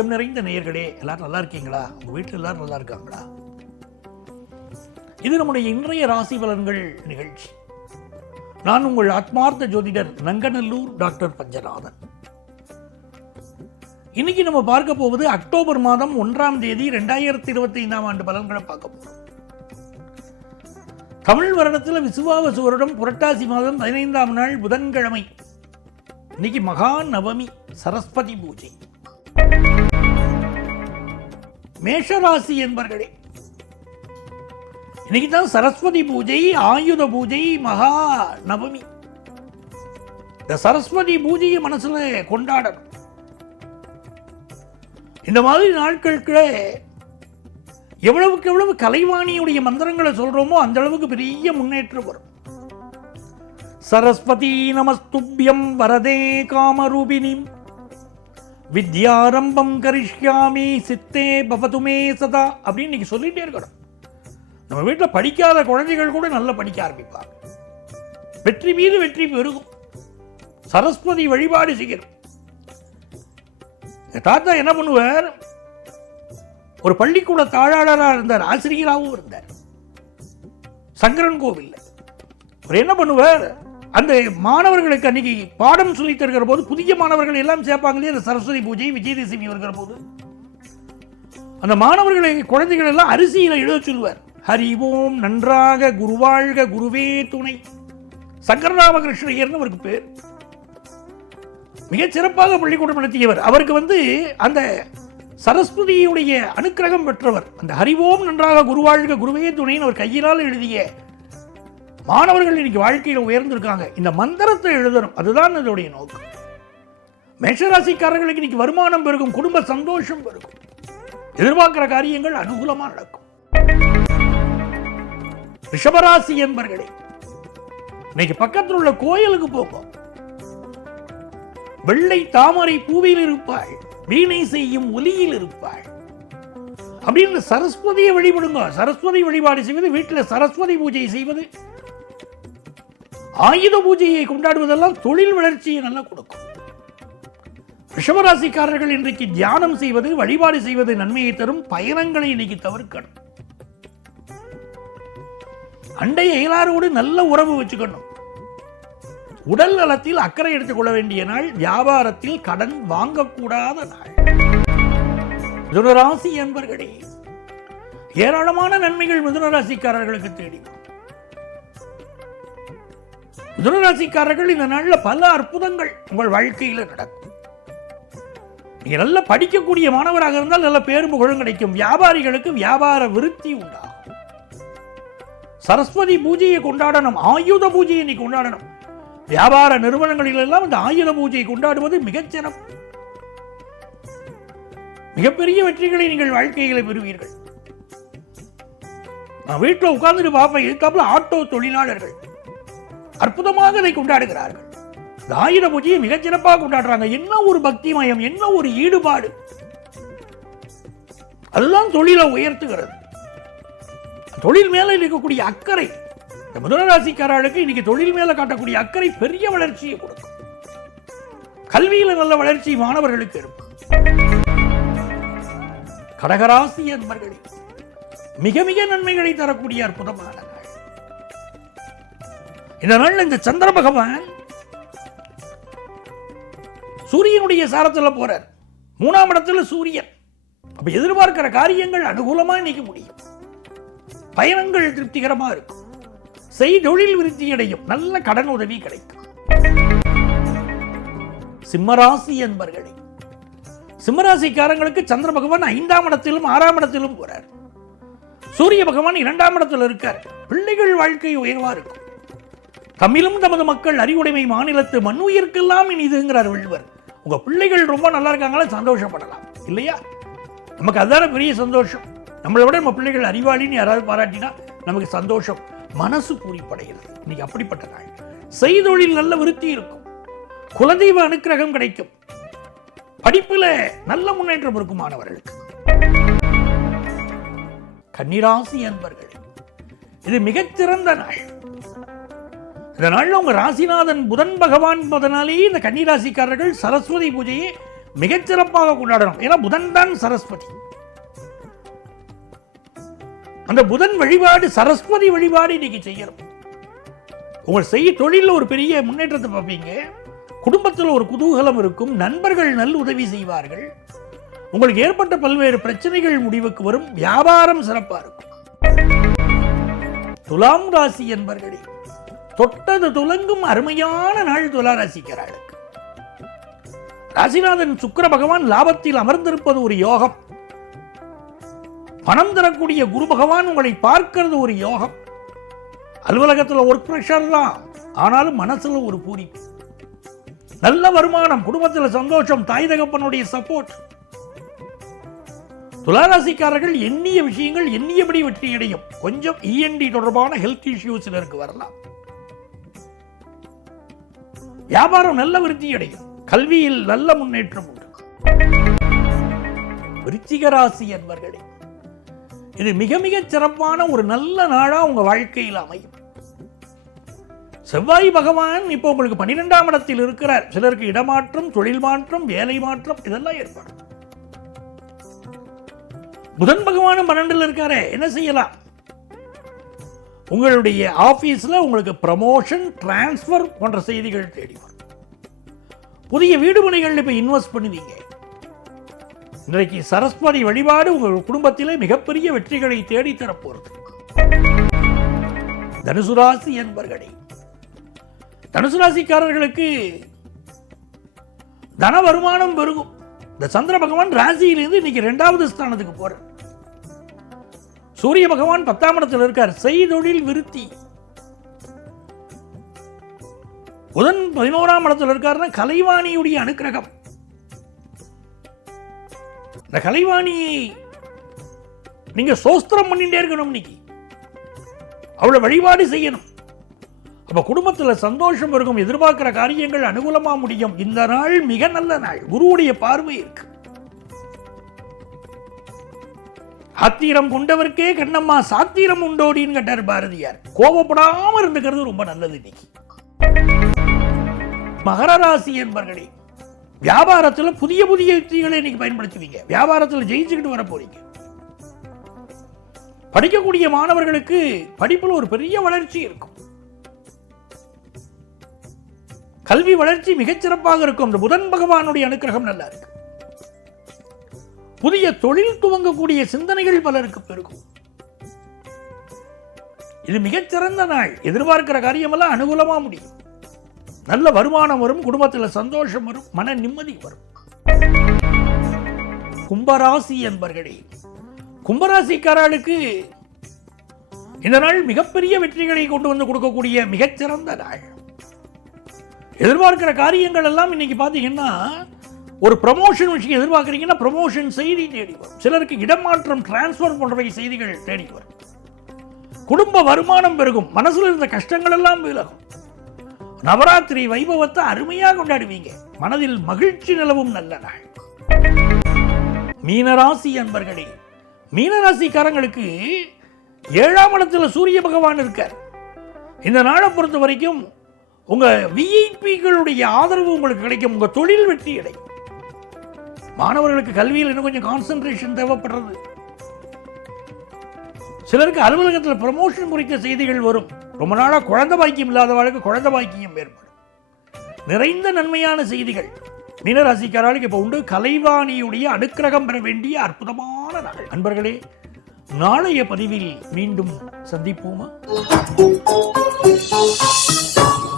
நெஞ்சம் நிறைந்த நேயர்களே, எல்லாரும் நல்லா இருக்கீங்களா? உங்க வீட்டில் எல்லாரும் நல்லா இருக்காங்களா? இது நம்முடைய இன்றைய ராசி பலன்கள் நிகழ்ச்சி. நான் உங்கள் ஆத்மார்த்த ஜோதிடர் நங்கநல்லூர் டாக்டர் பஞ்சநாதன். இன்னைக்கு நம்ம பார்க்க போவது அக்டோபர் மாதம் 1ஆம் தேதி 2025ஆம் ஆண்டு பலன்களை பார்க்க போறோம். தமிழ் வருடத்தில் விசுவாவசு வருடம் புரட்டாசி மாதம் 15ஆம் நாள் புதன்கிழமை. இன்னைக்கு மகா நவமி, சரஸ்வதி பூஜை. மேஷராசி என்பர்களே, இன்னைக்கு தான் சரஸ்வதி பூஜை, ஆயுத பூஜை, மகா நவமி. இந்த சரஸ்வதி பூஜையை மனசுல கொண்டாடணும். இந்த மாதிரி நாட்களுக்கு எவ்வளவுக்கு எவ்வளவு கலைவாணியுடைய மந்திரங்களை சொல்றோமோ அந்த அளவுக்கு பெரிய முன்னேற்றம் வரும். சரஸ்வதி நமஸ்துப்யம் வரதே காமரூபிணி வித்யாரம்பம் கரிஷ்யாமி சித்தே பவதுமே சதா அப்படின்னு இன்னைக்கு சொல்லிட்டே இருக்கணும். நம்ம வீட்டில் படிக்காத குழந்தைகள் கூட நல்லா படிக்க ஆரம்பிப்பாங்க. வெற்றி மீது வெற்றி பெருகும். சரஸ்வதி வழிபாடு செய்யணும். தாத்தா என்ன பண்ணுவார், ஒரு பள்ளிக்கூட தாளாளராக இருந்தார், ஆசிரியராகவும் இருந்தார் சங்கரன் கோவில். அவர் என்ன பண்ணுவார், அந்த மாணவர்களுக்கு அன்னைக்கு பாடம் சொல்லி தருகிற போது புதிய மாணவர்கள் எல்லாம் சேர்ப்பாங்களே, அந்த சரஸ்வதி பூஜை விஜயதசமி வருகிற போது அந்த மாணவர்களை குழந்தைகள் எல்லாம் அரிசியில எழுத சொல்லுவார். ஹரி ஓம் நன்றாக குருவாழ்க குருவே துணை. சங்கரராமகிருஷ்ணயர்னு அவருக்கு பேர். மிகச் சிறப்பாக பள்ளிக்கூடம் நடத்தியவர். அவருக்கு அந்த சரஸ்வதியுடைய அனுக்கிரகம் பெற்றவர். அந்த ஹரி ஓம் நன்றாக குருவாழ்க குருவே துணைன்னு அவர் கையினால் எழுதிய மாணவர்கள் இன்னைக்கு வாழ்க்கையில் உயர்ந்திருக்காங்க. இந்த மந்திரத்தை எழுதணும், அதுதான் அதோடைய நோக்கம். மேஷராசிக்காரர்களுக்கு இன்னைக்கு வருமானம் பெருகும், குடும்ப சந்தோஷம் பெருகும், எதிர்பார்க்கிற காரியங்கள் அனுகூலமா நடக்கும். ரிஷபராசி என்பர்களே, இன்னைக்கு பக்கத்தில் உள்ள கோயிலுக்கு போகும். வெள்ளை தாமரை பூவில் இருப்பாள், வீணை செய்யும் ஒலியில் இருப்பாள் அப்படின்னு சரஸ்வதியை வழிபடுங்க. சரஸ்வதி வழிபாடு செய்வது, வீட்டில் சரஸ்வதி பூஜை செய்வது, ஆயுத பூஜையை கொண்டாடுவதெல்லாம் தொழில் வளர்ச்சியை நல்லா கொடுக்கும். ரிஷபராசிக்காரர்கள் இன்றைக்கு தியானம் செய்வது, வழிபாடு செய்வது நன்மையை தரும். பயணங்களை இன்னைக்கு தவிர்க்கணும். அண்டை அயலாரோடு நல்ல உறவு வச்சுக்கணும். உடல் நலத்தில் அக்கறை எடுத்துக் கொள்ள வேண்டிய நாள். வியாபாரத்தில் கடன் வாங்கக்கூடாத நாள். மிதுனராசி என்பர்களே, ஏராளமான நன்மைகள் மிதுனராசிக்காரர்களுக்கு தேடி. மிதுனராசிக்காரர்கள் இந்த நாளில் பல அற்புதங்கள் உங்கள் வாழ்க்கையில் நடக்கும். நீங்க நல்ல படிக்கக்கூடிய மாணவராக இருந்தால் நல்ல பேரும் புகழும் கிடைக்கும். வியாபாரிகளுக்கு வியாபார விருத்தி உண்டாகும். சரஸ்வதி பூஜையை கொண்டாடணும், ஆயுத பூஜையை நீ கொண்டாடணும். வியாபார நிறுவனங்களில் எல்லாம் இந்த ஆயுத பூஜையை கொண்டாடுவது மிகச்சிறப்பு. மிகப்பெரிய வெற்றிகளை நீங்கள் வாழ்க்கைகளை பெறுவீர்கள். நான் வீட்டில் உட்கார்ந்துட்டு பார்ப்பேன், இதுக்காப்புல ஆட்டோ தொழிலாளர்கள் அற்புதமாக இதை கொண்டாடுகிறார்கள். இந்த ஆயுத பூஜையை மிகச்சிறப்பாக கொண்டாடுறாங்க. என்ன ஒரு பக்தி மயம், என்ன ஒரு ஈடுபாடு. அதுதான் தொழிலை உயர்த்துகிறது. தொழில் மேல இருக்கக்கூடிய அக்கறை, இந்த மிதுனராசிக்காரர்களுக்கு இன்னைக்கு தொழில் மேல காட்டக்கூடிய அக்கறை பெரிய வளர்ச்சியை கொடுக்கும். கல்வியில நல்ல வளர்ச்சி மாணவர்களுக்கு இருக்கும். கடகராசி என்பர்களே, மிக மிக நன்மைகளை தரக்கூடிய அற்புதமான நாள். இந்த நாள் இந்த சந்திர பகவான் சூரியனுடைய சாரத்தில் போறார். 3ஆம் இடத்துல சூரியன். அப்ப எதிர்பார்க்கிற காரியங்கள் அனுகூலமா இன்னைக்கு முடியும். பயணங்கள் திருப்திகரமா இருக்கும். செய்தொழில் விருத்தி அடையும். நல்ல கடன் உதவி கிடைக்கும். சிம்மராசி என்பர்களே, சிம்மராசிக்காரங்களுக்கு சந்திர பகவான் 5ஆம் இடத்திலும் 6ஆம் இடத்திலும் போறார். சூரிய பகவான் 2ஆம் இடத்தில் இருக்கார். பிள்ளைகள் வாழ்க்கை உயர்வா இருக்கும். தமிழும் தமது மக்கள் அறிவுடைமை மாநிலத்து மண்ணுயிர்க்கெல்லாம் இனிதுங்கிறார் வள்ளுவர். உங்க பிள்ளைகள் ரொம்ப நல்லா இருக்காங்களா, சந்தோஷப்படலாம் இல்லையா? நமக்கு அதுதான பெரிய சந்தோஷம். நம்மளை விட நம்ம பிள்ளைகள் அறிவாளின்னு யாராவது பாராட்டினா நமக்கு சந்தோஷம், மனசு பூரிப்படைகிறது. இன்னைக்கு அப்படிப்பட்ட நாள். செய்தொழில் நல்ல விருத்தி இருக்கும். குலதெய்வ அனுக்கிரகம் கிடைக்கும். படிப்புல நல்ல முன்னேற்றம் இருக்கும் மாணவர்களுக்கு. கன்னிராசி அன்பர்கள், இது மிகச்சிறந்த நாள். இந்த நாளில் உங்க ராசிநாதன் புதன் பகவான் என்பதனாலேயே இந்த கன்னிராசிக்காரர்கள் சரஸ்வதி பூஜையை மிகச்சிறப்பாக கொண்டாடணும். ஏன்னா புதன் தான் சரஸ்வதி. அந்த புதன் வழிபாடு, சரஸ்வதி வழிபாடு இன்னைக்கு செய்யணும். உங்கள் தொழிலில் ஒரு பெரிய முன்னேற்றத்தை பார்ப்பீங்க. குடும்பத்தில் ஒரு குதூகலம் இருக்கும். நண்பர்கள் நல் உதவி செய்வார்கள். உங்களுக்கு ஏற்பட்ட பல்வேறு பிரச்சனைகள் முடிவுக்கு வரும். வியாபாரம் சிறப்பாக இருக்கும். துலாம் ராசி என்பர்களே, தொட்டது துலங்கும் அருமையான நாள் துலா ராசிக்காரர்களுக்கு. ராசிநாதன் சுக்கிர பகவான் லாபத்தில் அமர்ந்திருப்பது ஒரு யோகம். பணம் தரக்கூடிய குரு பகவான் உங்களை பார்க்கிறது ஒரு யோகம். அலுவலகத்தில் ஒர்க் பிரஷர் தான், ஆனாலும் மனசுல ஒரு பூரிப்பு, நல்ல வருமானம், குடும்பத்தில் சந்தோஷம், தாய் தகப்பனுடைய சப்போர்ட். துளாராசிக்காரர்கள் எண்ணிய விஷயங்கள் எண்ணியபடி வெற்றி அடையும். கொஞ்சம் இஎன்டி தொடர்பான ஹெல்த் இஷ்யூஸ் சிலருக்கு வரலாம். வியாபாரம் நல்ல விருத்தி அடையும். கல்வியில் நல்ல முன்னேற்றம் உண்டு. விருச்சிக ராசி என்பர்களே, இது மிக மிக சிறப்பான ஒரு நல்ல நாளா உங்க வாழ்க்கையில் அமையும். செவ்வாய் பகவான் இப்போ உங்களுக்கு 12ஆம் இடத்தில் இருக்கிறார். சிலருக்கு இடமாற்றம், தொழில் மாற்றம், வேலை மாற்றம் இதெல்லாம் ஏற்படும். புதன் பகவானும் 12ல் இருக்காரு. என்ன செய்யலாம்? உங்களுடைய ஆபீஸ்ல உங்களுக்கு ப்ரமோஷன், டிரான்ஸ்பர் போன்ற செய்திகள் தேடி வரும். புதிய வீடு மனைகள் இப்ப இன்வெஸ்ட் பண்ணுவீங்க. இன்றைக்கு சரஸ்வதி வழிபாடு உங்கள் குடும்பத்திலே மிகப்பெரிய வெற்றிகளை தேடி தரப்போறது. தனுசு ராசி என்பர்களே, தனுசு ராசிக்காரர்களுக்கு தன வருமானம் பெருகும். இந்த சந்திர பகவான் ராசியிலிருந்து இன்னைக்கு 2வது ஸ்தானத்துக்கு போறார். சூரிய பகவான் 10ஆம் இடத்தில் இருக்கார். செய்தொழில் விருத்தி. புதன் 11ஆம் இடத்தில் இருக்காருன்னா கலைவாணியுடைய அனுக்கிரகம். இந்த கலைவாணியை நீங்க சோஸ்திரம் பண்ணிட்டே இருக்கணும். இன்னைக்கு அவளை வழிபாடு செய்யணும். அப்ப குடும்பத்தில் சந்தோஷம் இருக்கும். எதிர்பார்க்கிற காரியங்கள் அனுகூலமா முடியும். இந்த நாள் மிக நல்ல நாள். குருவுடைய பார்வை இருக்கு. ஆத்திரம் கொண்டவர்க்கே கண்ணம்மா சாத்திரம் உண்டோடின்னு கேட்டார் பாரதியார். கோபப்படாம இருந்துக்கிறது ரொம்ப நல்லது. இன்னைக்கு மகர ராசி என்பர்களே, வியாபாரத்தில் புதிய புதிய யுக்திகளை இன்னைக்கு பயன்படுத்துவீங்க. வியாபாரத்தில் ஜெயிச்சுக்கிட்டு வர போறீங்க. படிக்கக்கூடிய மாணவர்களுக்கு படிப்புல ஒரு பெரிய வளர்ச்சி இருக்கும். கல்வி வளர்ச்சி மிகச்சிறப்பாக இருக்கும். இந்த புதன் பகவானுடைய அனுக்கிரகம் நல்லா இருக்கு. புதிய தொழில் துவங்கக்கூடிய சிந்தனைகள் பலருக்கு பெருகும். இது மிகச்சிறந்த நாள். எதிர்பார்க்கிற காரியமெல்லாம் அனுகூலமா முடியும். நல்ல வருமானம் வரும். குடும்பத்தில் சந்தோஷம் வரும். மன நிம்மதி வரும். கும்பராசி என்பர்களே, கும்பராசிக்காரர்களுக்கு இந்த நாள் மிகப்பெரிய வெற்றிகளை கொண்டு வந்து கொடுக்கக்கூடிய மிகச்சிறந்த நாள். எதிர்பார்க்கிற காரியங்கள் எல்லாம் இன்னைக்கு பார்த்தீங்கன்னா, ஒரு ப்ரமோஷன் விஷயம் எதிர்பார்க்குறீங்கன்னா ப்ரமோஷன் செய்தி தேடி வரும். சிலருக்கு இடமாற்றம், டிரான்ஸ்பர் போன்றவை செய்திகள் தேடி வரும். குடும்ப வருமானம் பெருகும். மனசுல இருந்த கஷ்டங்கள் எல்லாம் விலகும். நவராத்திரி வைபவத்தை அருமையாக கொண்டாடுவீங்க. மனதில் மகிழ்ச்சி நிலவும் நல்ல நாள். மீனராசி அன்பர்களே, மீனராசிக்காரங்களுக்கு 7ஆம் இடத்துல சூரிய பகவான் இருக்கார். இந்த நாளை பொறுத்த வரைக்கும் உங்க விஐபிகளுடைய ஆதரவு உங்களுக்கு கிடைக்கும். உங்க தொழில் வெற்றி அடையும். மாணவர்களுக்கு கல்வியில் இன்னும் கொஞ்சம் கான்சென்ட்ரேஷன் தேவைப்படுறது. சிலருக்கு அலுவலகத்தில் ப்ரமோஷன் குறித்த செய்திகள் வரும். ரொம்ப நாளாக குழந்தை பாக்கியம் இல்லாதவர்களுக்கு குழந்தை பாக்கியம் ஏற்படும். நிறைந்த நன்மையான செய்திகள் மீனராசிக்காரர்களுக்கு இப்போ உண்டு. கலைவாணியுடைய அனுக்கிரகம் பெற வேண்டிய அற்புதமான நாள். அன்பர்களே, நாளைய பதிவில் மீண்டும் சந்திப்போமா?